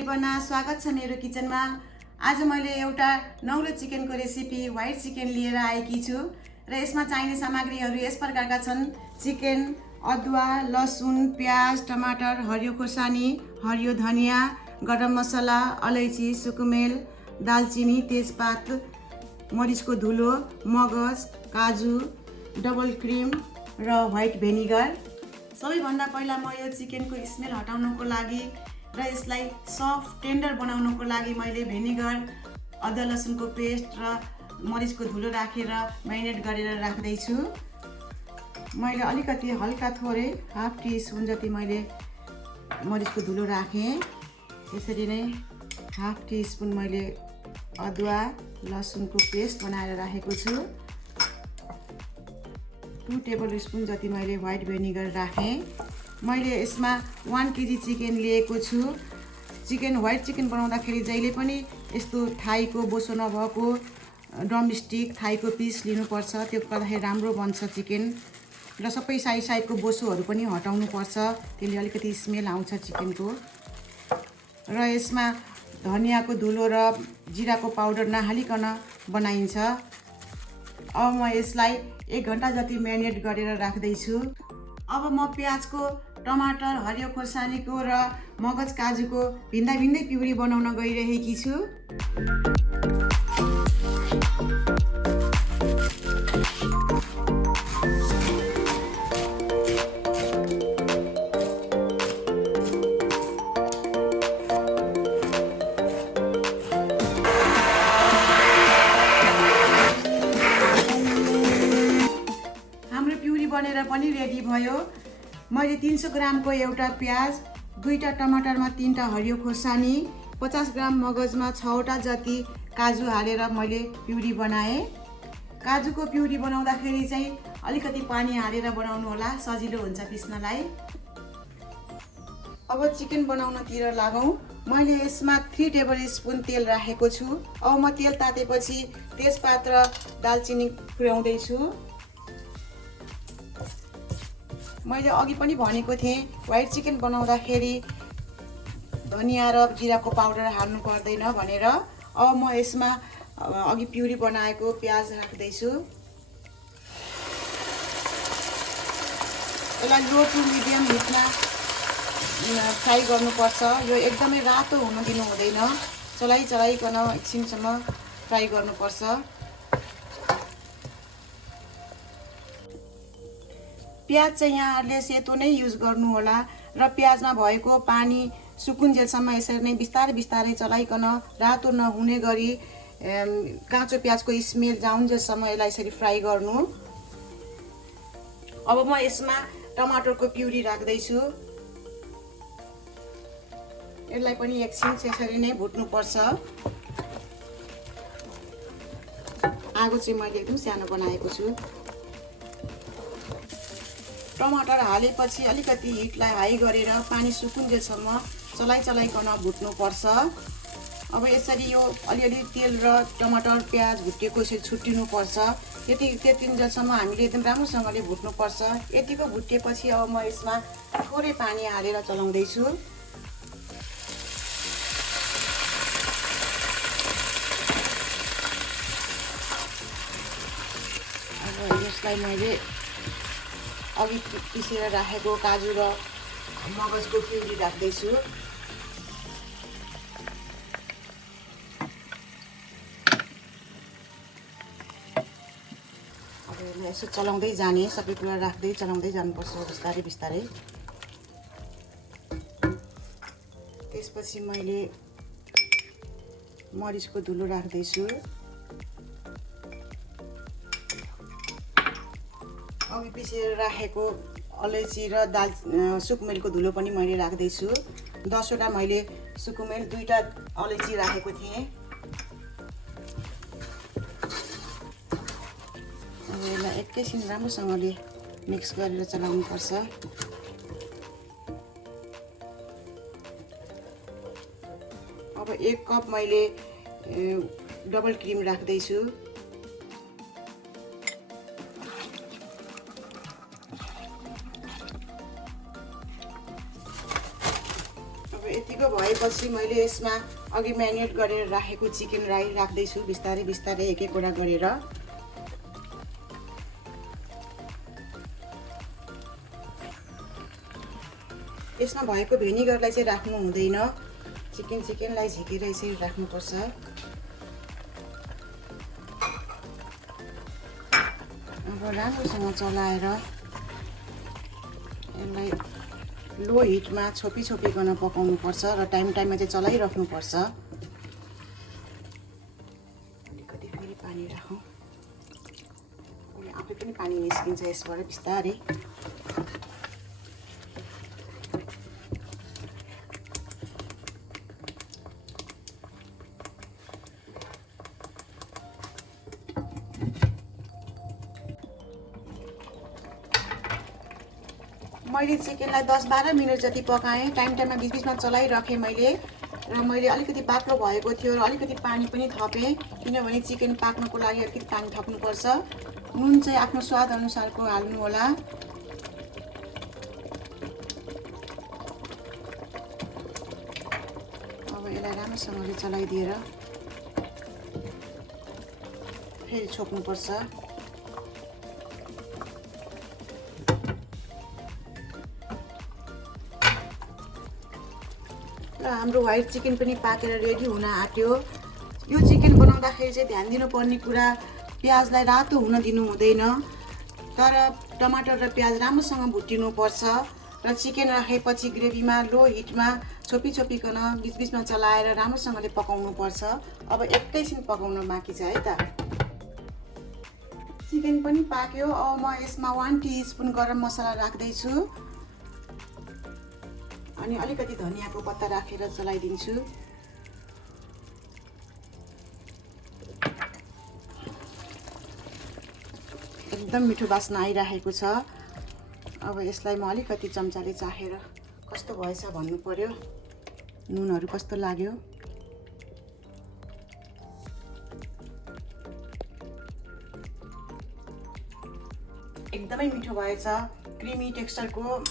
सबैजना स्वागत छ मेरो किचनमा। आज मैले एउटा नौलो चिकनको रेसिपी व्हाइट चिकन लिएर आएकी छु र यसमा चाहिने सामग्रीहरू यस प्रकारका छन्। चिकन, अदुवा, लसुन, प्याज, टमाटर, हरियो खोर्सानी, हरियो धनिया, गरम मसला, अलैची, सुकुमेल, दालचिनी, तेजपात, मरिचको धुलो, मगज, काजु, डबल क्रिम र व्हाइट भेनिगर। सबैभन्दा पहिला म यो चिकनको स्मेल हटाउनको लागि र यसलाई सफ्ट टेन्डर बनाउनको लागि मैले भेनिगर, अदुवा लसुनको पेस्ट र मरिचको धुलो राखेर म्यारिनेट गरेर राख्दैछु। मैले अलिकति हल्का थोरै हाफ टी स्पुन जति मैले मरिचको धुलो राखेँ। यसरी नै हाफ टी स्पुन मैले अदुवा लसुनको पेस्ट बनाएर राखेको छु। 2 टेबल स्पुन जति मैले व्हाइट भेनिगर राखेँ। मैले यसमा 1 केजी चिकन लिएको छु। चिकन व्हाइट चिकन बनाउँदाखेरि जहिले पनि यस्तो थाईको बोसो नभएको ड्रमस्टिक थाईको पिस लिनुपर्छ। त्यो गर्दाखेरि राम्रो बन्छ चिकन र सबै साइडको बोसोहरू पनि हटाउनुपर्छ। त्यसले अलिकति स्मेल आउँछ चिकनको। र यसमा धनियाको धुलो र जिराको पाउडर नहालिकन बनाइन्छ। अब म यसलाई 1 घण्टा जति म्यारिनेट गरेर राख्दैछु। अब म प्याजको, टमाटर, हरियो खोर्सानीको र मगज काजुको भिन्दै प्युरी बनाउन गइरहेकी छु। हाम्रो प्युरी बनेर पनि रेडी भयो। मैले 300 ग्रामको एउटा प्याज, 2टा टमाटरमा 3टा हरियो खोर्सानी, 50 ग्राम मगजमा 6वटा जति काजु हालेर मैले प्युरी बनाएँ। काजुको प्युरी बनाउँदाखेरि चाहिँ अलिकति पानी हालेर बनाउनु होला, सजिलो हुन्छ पिस्नलाई। अब चिकन बनाउनतिर लागौँ। मैले यसमा 3 टेबल स्पुन तेल राखेको छु। अब म तेल तातेपछि तेजपात र दालचिनी पुर्याउँदैछु। मैले अघि पनि भनेको थिएँ व्हाइट चिकन बनाउँदाखेरि धनिया र जिराको पाउडर हाल्नु पर्दैन भनेर। अब म यसमा अघि प्युरी बनाएको प्याज राख्दैछु। यसलाई लो टु मिडियम हिटमा फ्राई गर्नुपर्छ। यो एकदमै रातो हुन दिनु हुँदैन। चलाइकन एकछिनसम्म फ्राई गर्नुपर्छ। प्याज चाहिँ यहाँहरूले सेतो नै युज गर्नु होला र प्याजमा भएको पानी सुकुन्जेलसम्म यसरी नै बिस्तारै चलाइकन रातो नहुने गरी काँचो प्याजको स्मेल जाउन्जेलसम्म यसलाई यसरी फ्राई गर्नु। अब म यसमा टमाटरको प्युरी राख्दैछु। यसलाई पनि एकछिन यसरी नै भुट्नुपर्छ। आगो चाहिँ मैले एकदम सानो बनाएको छु। टमाटर हालेपछि अलिकति हिटलाई हाई गरेर पानी सुकुन्जेलसम्म चलाइकन भुट्नुपर्छ। अब यसरी यो अलिअलि तेल र टमाटर प्याज भुटेको यसरी छुट्टिनुपर्छ। त्यतिन्जेलसम्म हामीले एकदम राम्रोसँगले भुट्नुपर्छ। यतिको भुटेपछि अब म यसमा थोरै पानी हालेर चलाउँदैछु। अब यसलाई मैले अघि पिसेर राखेको काजु र मगजको प्युरी राख्दैछु। अब यसलाई यसो चलाउँदै जाने, सबै कुरा राख्दै चलाउँदै जानुपर्छ बिस्तारै। त्यसपछि मैले मरिचको धुलो राख्दैछु। अघि पिसेर राखेको अलैची र सुकुमेलको धुलो पनि मैले राख्दैछु। 10वटा मैले सुकुमेल, 2टा अलैची राखेको थिएँ। अब यसलाई एकैछिन राम्रोसँगले मिक्स गरेर चलाउनुपर्छ। अब 1 कप मैले डबल क्रिम राख्दैछु। यतिको सिद्धो भएपछि मैले यसमा अघि म्यारिनेट गरेर राखेको चिकन राख्दैछु बिस्तारै बिस्तारै एक एकवटा गरेर। यसमा भएको भिनेगरलाई चाहिँ राख्नु हुँदैन, चिकनलाई झिकेर यसरी राख्नुपर्छ। अब राम्रोसँग चलाएर यसलाई लो हिटमा छोपी छोपिकन पकाउनुपर्छ र टाइममा चाहिँ चलाइराख्नुपर्छ। अलिकति फेरि पानी राखौँ, आफै पनि पानी निस्किन्छ यसबाट बिस्तारै। मैले चिकनलाई 10-12 मिनट जति पकाएँ, टाइममा बिचबिचमा चलाइराखेँ मैले, र मैले अलिकति बाक्लो भएको थियो र अलिकति पानी पनि थपेँ, किनभने चिकन पाक्नको लागि अलिकति पानी थप्नुपर्छ। नुन चाहिँ आफ्नो स्वाद अनुसारको हाल्नु होला। अब यसलाई राम्रोसँगले चलाइदिएर फेरि छोप्नुपर्छ। र हाम्रो व्हाइट चिकन पनि पाकेर रेडी हुन आँट्यो। यो चिकन बनाउँदाखेरि चाहिँ ध्यान दिनुपर्ने कुरा, प्याजलाई रातो हुन दिनु हुँदैन, तर टमाटर र प्याज राम्रोसँग भुटिनुपर्छ र चिकन राखेपछि ग्रेभीमा लो हिटमा छोपिकन बिचबिचमा चलाएर राम्रोसँगले पकाउनुपर्छ। अब एकैछिन पकाउन बाँकी छ है त। चिकन पनि पाक्यो। अब म यसमा 1 टीस्पुन गरम मसला राख्दैछु अनि अलिकति धनियाको पत्ता राखेर चलाइदिन्छु। एकदम मिठो बास्ना आइरहेको छ। अब यसलाई म अलिकति चम्चाले चाखेर कस्तो भएछ भन्नु पर्यो, नुनहरू कस्तो लाग्यो। एकदमै मिठो भएछ, क्रिमी टेक्सचरको,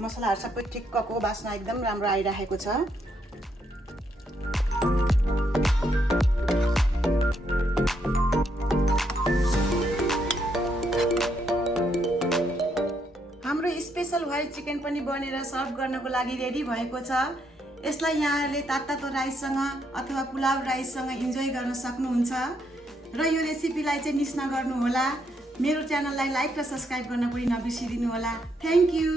मसलाहरू सबै ठिक्कको, बास्ना एकदम राम्रो आइरहेको छ। हाम्रो स्पेशल व्हाइट चिकन पनि बनेर सर्भ गर्नको लागि रेडी भएको छ। यसलाई यहाँहरूले तातो राइससँग अथवा पुलाव राइससँग इन्जोय गर्न सक्नुहुन्छ र यो रेसिपीलाई चाहिँ मिस नगर्नुहोला। मेरो च्यानललाई लाइक र सब्स्क्राइब गर्न पनि नबिर्सिदिनु होला। Thank you.